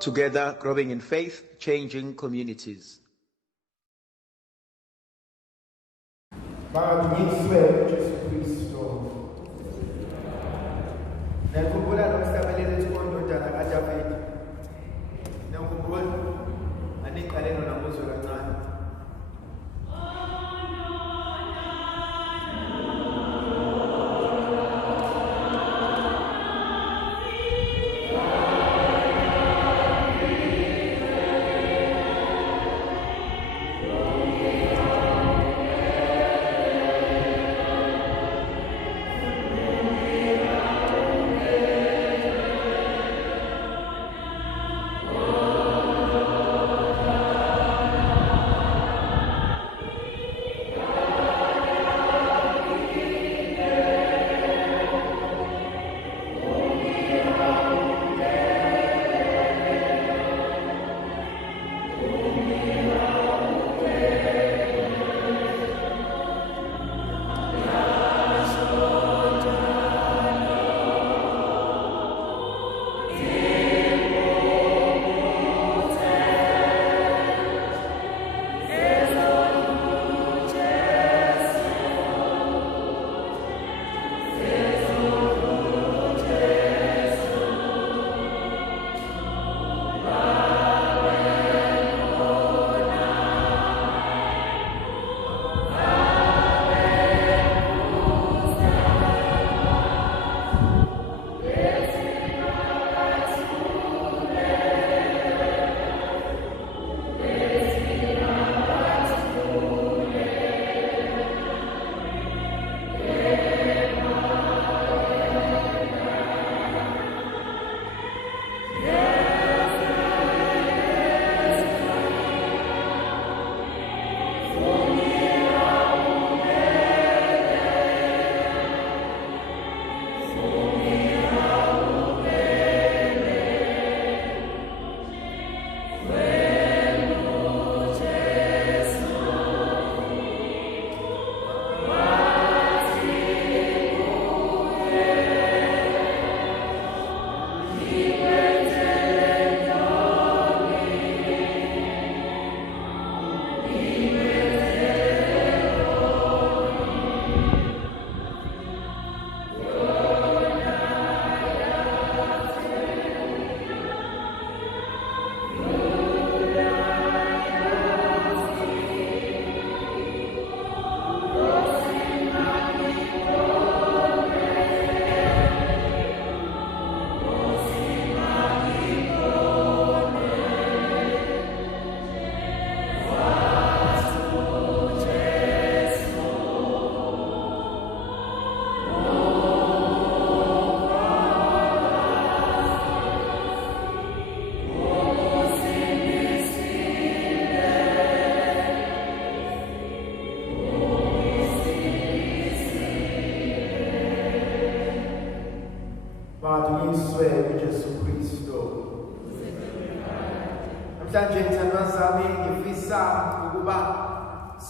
Together, growing in faith, changing communities.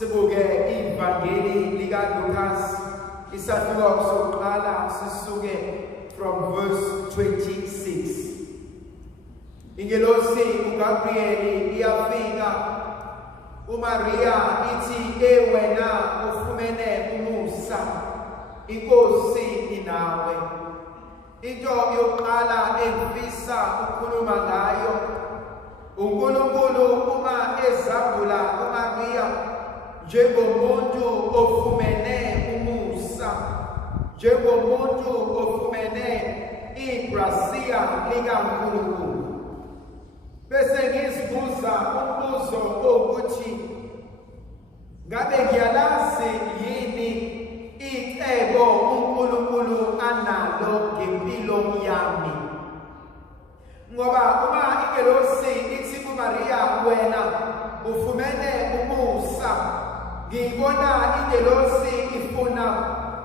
Sibuke ivangeli lika Lucas isahluko sokuqala sisuke from verse 26. Ingelosi uGabriel iyafika uMaria ithi wena ufumene umusa inkosi inawe. Into yokuqala engifisa ukukhuluma ngayo uNkulunkulu uma ezabula uMaria njengomuntu ofumene umusa, njengomuntu ofumene igracia likaNkulunkulu. Bese ngizibuza umbuzo ukuthi ngabe ngiyalazi yini icebo uNkulunkulu analo ngempilo yami? Ngoba uma ingelosi ithi kuMaria wena ufumene umusa, ngibona ingelosi ifuna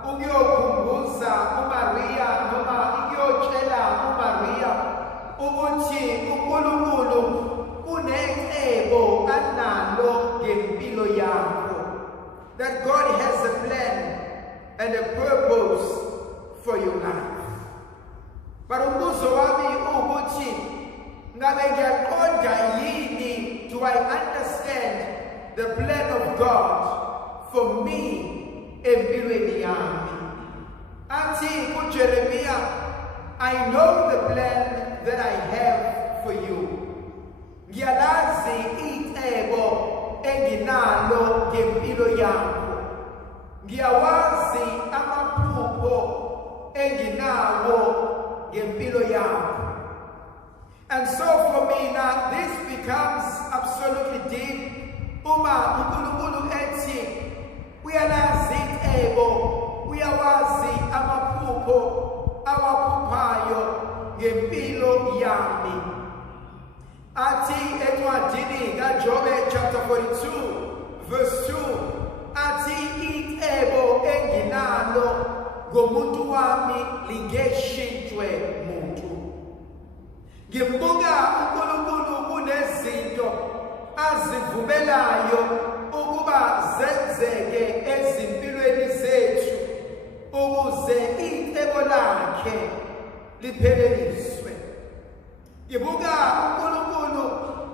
ukuyokhumbuza uMaria noma ikuyotshela uMaria ukuthi uNkulunkulu unecebo analo ngempilo yakho. That God has a plan and a purpose for your life. But umbuzo wami ukuthi ngabe ngiyaqonda yini, do I understand the plan of God for me empilweni yami? Athi kuJeremiya, I know the plan that I have for you. Ngiyalazi icebo enginalo ngempilo yakho. Ngiyawazi amaphupho enginawo ngempilo yakho. And so for me now, this becomes absolutely deep. Uma uNkulunkulu ethi uyalazi icebo, uyawazi amaphupho awaphuphayo ngempilo yami. Athi encwadini kaJobe chapter 42 verse 2, athi icebo enginalo ngomuntu wami lingeshintshwe muntu. Ngimbuka uNkulunkulu kunezinto azivumelayo ukuba zenzeke ezimpilweni zethu ukuze icebo lakhe lipheleliswe. Ngibuka uNkulunkulu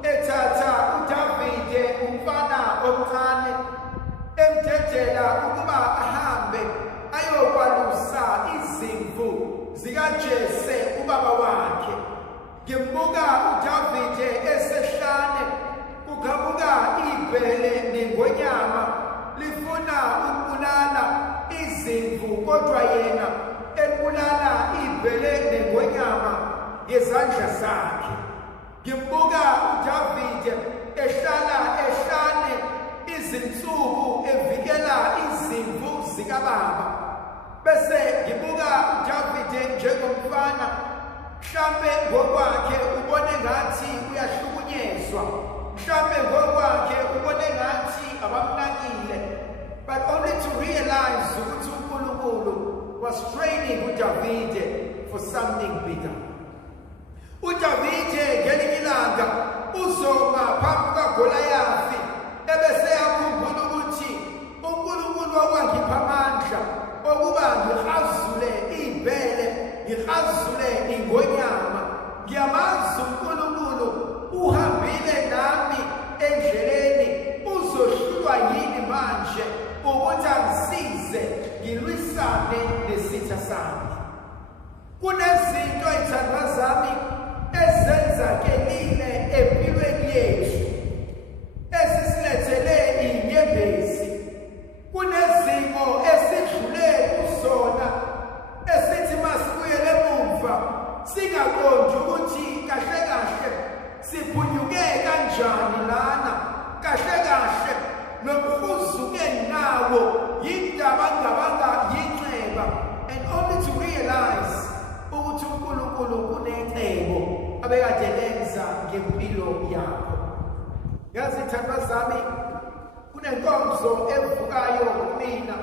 ethatha uDavide umfana omncane emthethela ukuba ahambe ayokwalusa izimvu zikaJese ubaba wakhe. Ngimbuka uDavide esehlane kugabuka ibhele nengonyama lifuna ukubulala izimvu, kodwa yena ebulala ibhele nengonyama ngezandla zakhe. Ngimbuka uDavide ehlala ehlane izinsuku evikela izimvu zikababa. Bese ngibuka uDavide njengomfana, mhlambe ngokwakhe ubone ngathi uyahlukunyezwa, mhlambe ngokwakhe ubone ngathi abamnakile, but only to realize ukuthi uNkulunkulu was training uDavide for something bigger. uDavide ngelinye ilanga uzoma phambi kaGoliathi ebese yakhumbula ukuthi uNkulunkulu wakwangipha amandla okuba ngihazule ibhele, ngihazule ingonyama. Ngiyamazi uNkulunkulu uhambile nami endleleni, uzohlulwa yini manje ukuthi angisize ngilwisane nesitha sami. Kunezinto izithandwa zami ezenzakelile empilweni yethu ezisilethele inyembezi. Kunezimo esidlule kuzona esithi masibuyele emuva singaqondi ukuthi kahle kahle siphunyuke kanjani lana, kahle kahle nokuhuzuke nawo yindaba ngabanga yinxeba, and only to realize ukuthi uNkulunkulu kunecebo abekade lenza ngempilo yakho. Yazi thandwa zami, kunenkonzo evukayo kumina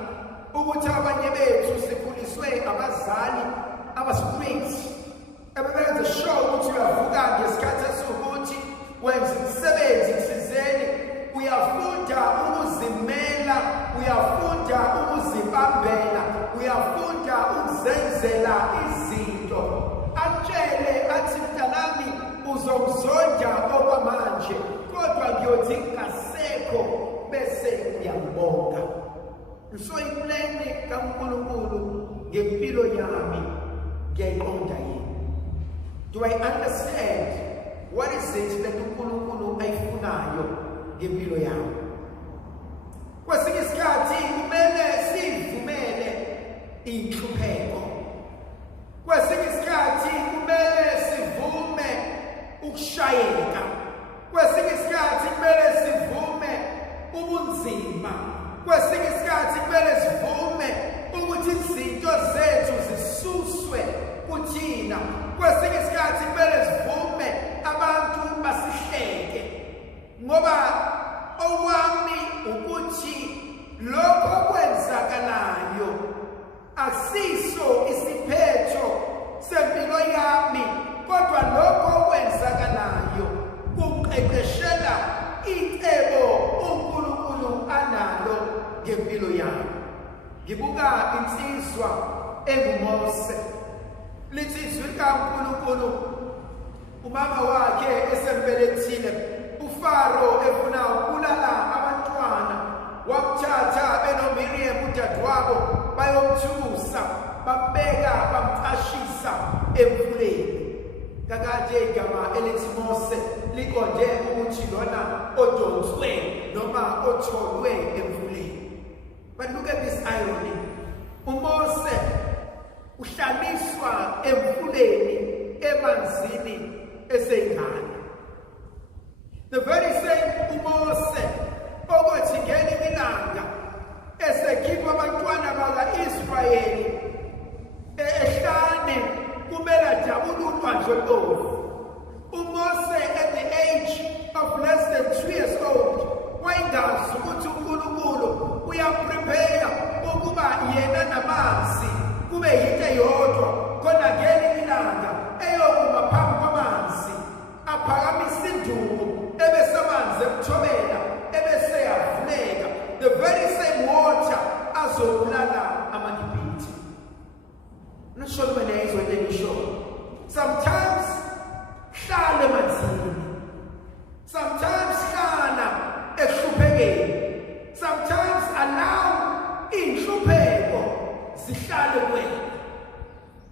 ukuthi abanye bethu sikhuliswe abazali aba-streets abebenza sure ukuthi uyavuka ngesikhathi esiwukuthi wenza imisebenzi kusizeni, uyafunda ukuzimela, uyafunda ukuzibambela, uyafunda ukuzenzela izinto. Atshele athi mntanami uzongizonda okwamanje, kodwa ngiyothi ngasekho bese uyambonga. So iplani kaNkulunkulu ngempilo yami ngiyayiqonda yini? Do I understand what is it that uNkulunkulu ayifunayo ngempilo yami? Kwesinye isikhathi kumele sivumele inhlupheko. Kwesinye isikhathi kumele sivume ukushayeka. Kwesinye isikhathi kumele sivume ubunzima. Kwesinye isikhathi kumele sivume ukuthi izinto zethu zisuswe kuthina. Kwesinye isikhathi kumele sivume abantu basihleke, ngoba owami ukuthi lokho kwenzakalayo asiso isiphetho sempilo yami, kodwa lokho kwenzakalayo kuqeqeshela icebo uNkulunkulu analo ngempilo yami. Ngibuka insizwa enguMose, lithi izwi likaNkulunkulu umama wakhe esembelethile uFaro efuna ukulala abantwana wakuthatha benomiriam udadewabo bayomthusa babeka bamqashisa emfuleni kakade igama elithi Mose liqonde ukuthi lona odonswe noma otholwe emfuleni. But look at this irony. uMose uhlaliswa emfuleni emanzini eseyingane. The very same uMose okothi ngelinye ilanga esekhipha abantwana baka-Israyeli ehlane kumele ajabululwa nje lowo. uMose at the age of less than 2 years old wayengazi ukuthi uNkulunkulu uyaprepare ukuba yena namanzi kube yinto eyodwa khona ngelinye ilanga eyokuma phambi kwamanzi aphakamisa induku ebese amanzi ekuthobela ebese yavuleka. The very same water azobulala amaGibhithe. I'm not sure when there is when they show. Sometimes hlala emanzini. Sometimes hlala ehluphekeni. Sometimes allow inhlupheko zihlale kuwena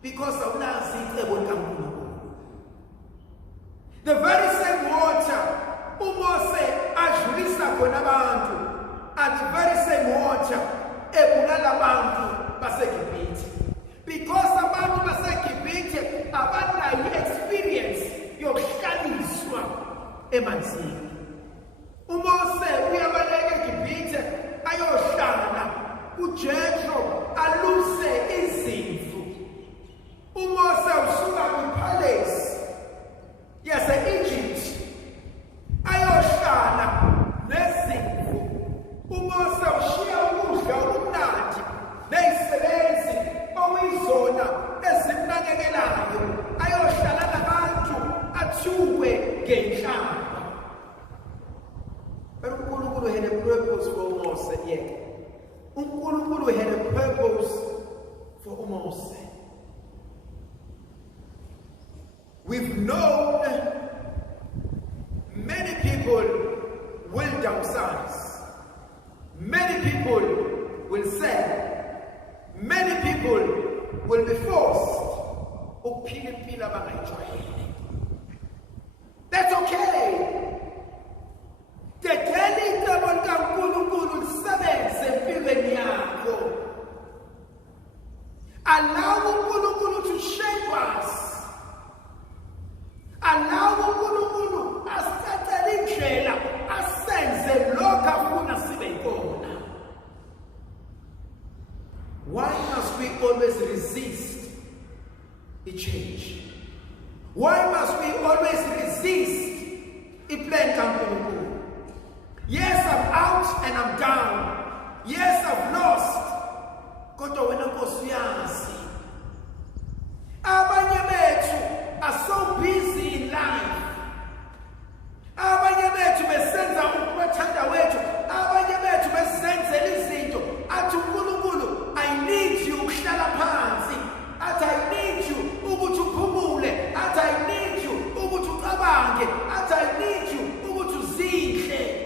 because awulazi icebo likaNkulunkulu. The very same water uMose adlulisa khona abantu are the very same water ebulala abantu baseGibhithe. Because abantu baseGibhithe abanayo experience yokuhlaliswa emanzini. uMose uyabaleka eGibhithe ayohlala uJethro aluse izimvu. uMose usuka kwipalace yase-Egypt ayohlala nezimvu. uMose ushiya ukudla okumnandi nezisebenzi okuyizona ezimnakekelayo ayohlala nabantu athukwe ngenhlamba. But uNkulunkulu had a purpose for uMose. uNkulunkulu had a purpose for uMose. We've known many people will downsize. Many people will sell. Many people will be forced. That's okay. Allow uNkulunkulu to shape us. Allow uNkulunkulu asithathele indlela asenze lokho afuna sibe khona. Why must we always resist a change? Why must we always resist a plan kaNkulunkulu? Yes, I'm out and I'm down. Yes, I've lost. Kodwa wena Nkosi uyazi. Abanye bethu are so busy in life. Abanye bethu besenza ukuthanda wethu. Abanye bethu besenzela izinto. Athi uNkulunkulu, I need you ukuhlala phansi. Athi I need you ukuthi uphumule. Athi I need you ukuthi ucabange. Athi I need you ukuthi uzidle.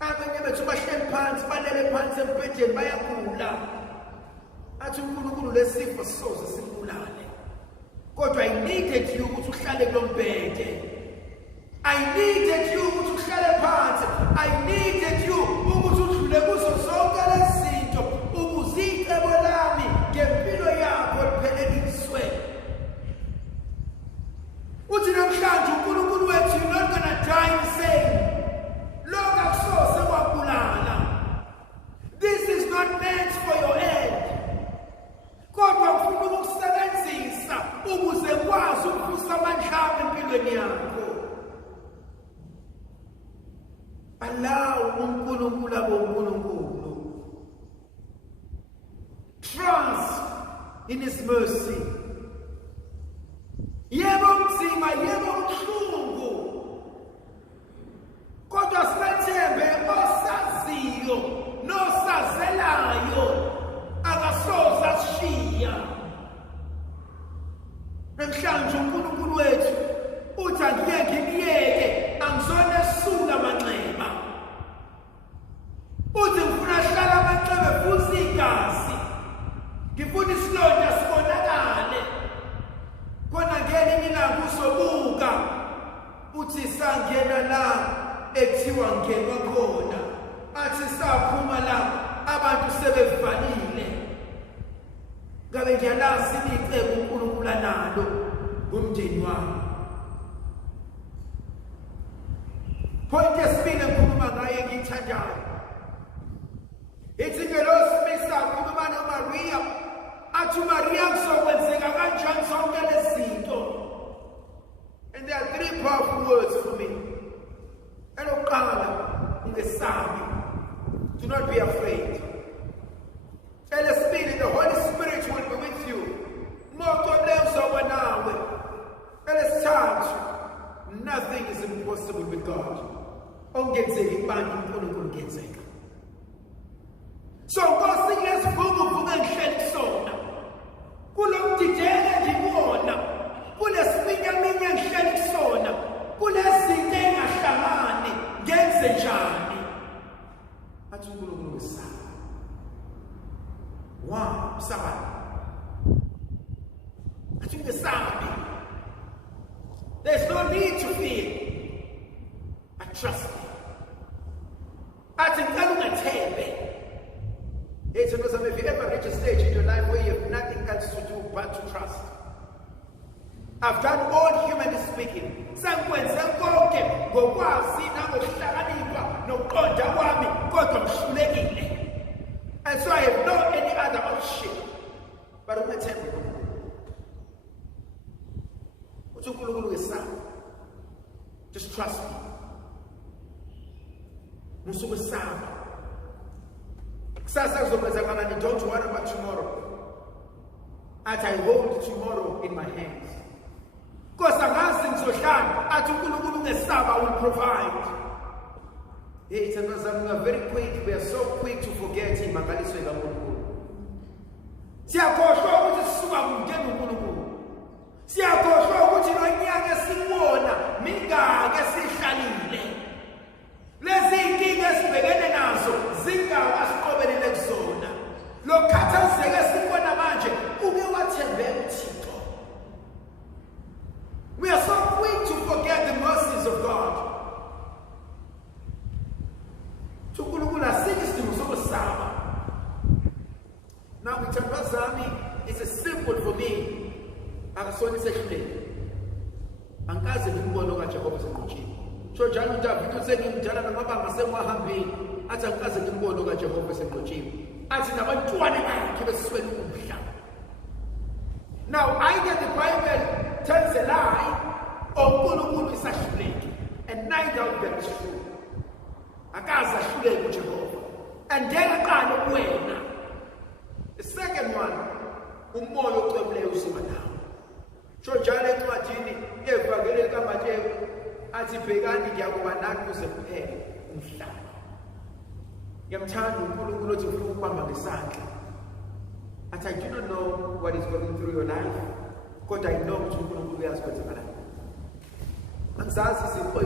Abanye bethu bahleli phansi balele phansi empedeni bayagula. Athi uNkulunkulu lesifo sisoze simbulale. Kodwa I needed you ukuthi uhlale kulombhede. I needed you ukuthi uhlale phansi. I needed you ukuthi udlule kuzo zonke lezi zinto ukuze icebo lami ngempilo yakho lipheleliswe. Uthi namhlanje uNkulunkulu wethu you're not gonna die insane. Lokho akusoze kwabulala. This is not meant for your end. Kodwa ufuna ukusebenzisa ukuze kwazi ukuvusa amandla empilweni yakho. Allow uNkulunkulu aboNkulunkulu. Trust in His mercy. Yebo mzima, yebo mhlungu. Kodwa sithembe osaziyo nosazelayo akasoze ashiya. Namhlanje uNkulunkulu wethu uthi angiyeke ngiyeke angizona esula manxeba uthi ngifuna hlala amacebe futhi igazi ngifuna isilonda sibonakale khona ngelinye ilanga uzobuka uthi sangena la ekuthiwa ngenwa khona athi saphuma la abantu sebevalile ngabe ngiyalazi icebo uNkulunkulu analo ngomndeni wami. Point yesibili engikhuluma ngayo engiyithandayo ithi ngelosimisa ukhuluma noMaria athi uMaria kuzokwenzeka kanjani zonke lezi zinto. And there are three powerful words for me. Elokuqala ungesabi, do not be afraid. Elesibili, the Holy Spirit will be with you. Elesithathu, nothing is impossible with God. Ongenzeki kubantu uNkulunkulu ungenzeka. So Nkosi ngiyasivuka ngihleli kusona. Kulomdideke ngibona. Kulesifinyaminya ngihleli kusona. Kulezinto engahlangani ngenze njani? Athi uNkulunkulu wesaba. Wow, sabani. Athi ungesabi. There's no need to fear. I trust me. Athi ngicela ungathembe. It's because if you ever reach a stage in your life where you have nothing else to do but to trust. I've done all humanly speaking. Sengikwenze konke ngokwazi nangokuhlakanipha nokuqonda kwami kodwa ngihlulekile. And so I have no any other option but ungathemba uNkulunkulu. Uthi uNkulunkulu wesaba. Just trust me. Musubesaba. Kusasa kuzokwenzakala ni don't worry about tomorrow. As I hold tomorrow in my hands. Because angazi ngizohlala athi uNkulunkulu ungesaba will provide. Hey, we are very quick, we are so quick to forget him. Akaliswe kaNkulunkulu. Siyakhohlwa ukuthi sisuka kude kuNkulunkulu. Siyakhohlwa ukuthi nonyaka sibona mingake sihlalile. Lezi inkinga esibhekene nazo zingawo asiqobelele kuzona. Lokhathazeke sibona manje uke wathembela uThixo. We are so quick to forget the mercies of God. uNkulunkulu asikho isidingo sokusaba. Now Mthandazami is a symbol for me. Akasona isehluleke. Angikaze ngibone kaJehova sengqotshini. So njalo uDavid usengimdala namabanga semwahambeni athi angikaze ngibone kaJehova sengqotshini. Athi nabantwana bakhe beswele umhlaba. Now either the Bible tells a lie or uNkulunkulu isahluleke, and neither of them is true. Akaze ahluleke uJehova. And then aqala kuwena. The second one, umoya ocwebileyo usuka nawe. So njalo encwadini evangeli likaMateyu athi bhekani ngiyakuba nani kuze kuphele umhlaba. Ngiyamthanda uNkulunkulu othi ufuna ukubamba ngesandla. Athi I do not know what is going through your life, kodwa I know ukuthi uNkulunkulu uyazikwenzela. Angizazi izinto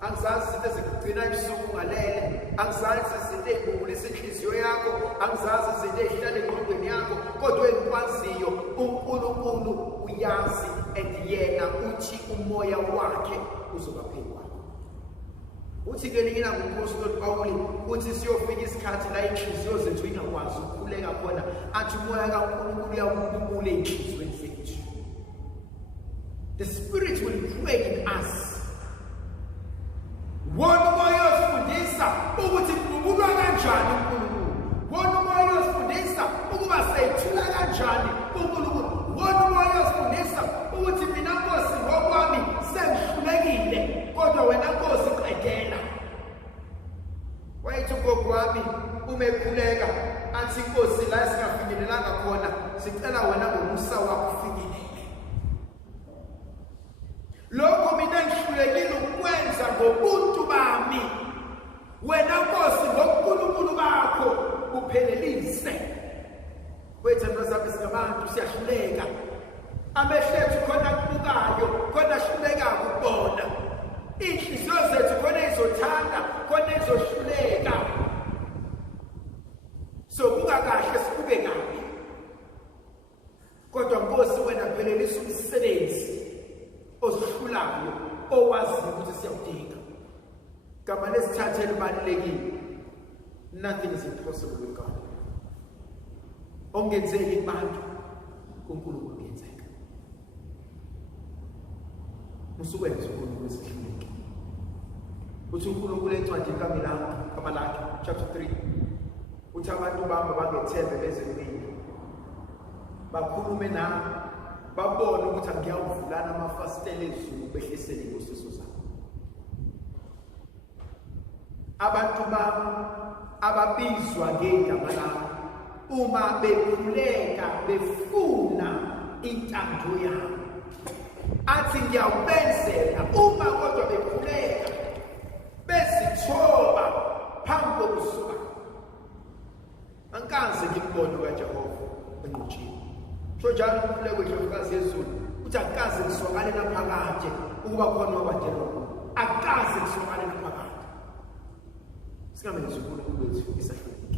angizazi izinto ezikugcina ebusuku ngalele, angizazi izinto ezibulisa inhliziyo yakho, angizazi izinto ezihlala engqondweni yakho, kodwa engikwaziyo uNkulunkulu uyazi and yena uthi umoya wakhe uzoba phezu kwakho. Uthi ke lina ngumphostoli Pawuli uthi siyofika isikhathi la inhliziyo zethu ingakwazi ukukhuleka khona, athi umoya kaNkulunkulu uyawububula enhliziyweni zethu. The Spirit will pray in us. Wona umoya osifundisa ukuthi kubulwa kanjani uNkulunkulu. Wona umoya osifundisa ukuba seyithula kanjani uNkulunkulu. Wona umoya osifundisa ukuthi mina Nkosi ngokwami sengihlulekile kodwa wena Nkosi qedela. Wayithi ugogo wami uma ekhuleka athi Nkosi la singafinyelelanga khona sicela wena ngomusa wakho ufinyelele. Lokho mina ngihlulekile ukwenza ngobuntu bami. Wena Nkosi ngokuNkulunkulu bakho uphelelise. Wethandwa zabe singabantu siyahluleka. Amehlethu khona kubukayo, khona hluleka ezothanda khona ezohluleka so kungakahle sibuke kabi kodwa Nkosi wena phelelisa umsebenzi osihlulayo owazi ukuthi siyawudinga gama lesithathe elibalulekile nothing is impossible with God ongenzeki kubantu kuNkulunkulu kuyenzeka musukwenza uNkulunkulu wesihluleki uthi uNkulunkulu encwadi kaMalaki chapter 3 uthi abantu bami bangethembe bezempilo bakhulume nami babone ukuthi ngiyawuvulana amafasitela ezulu behlisele inkosiso zabo abantu bami ababizwa ngegama lami uma bekhuleka befuna intando yami athi ngiyawubenzela uma kodwa bekhuleka bezithoba phambi kokusuka ankaze ngibone kaJehova enqutshini so njalo umkhuleko eNdlovukazi yezulu uthi akaze ngisokale naphakade ukuba khona okwathelwa akaze ngisokale naphakade singamenzisi uNkulunkulu wethu isahluleki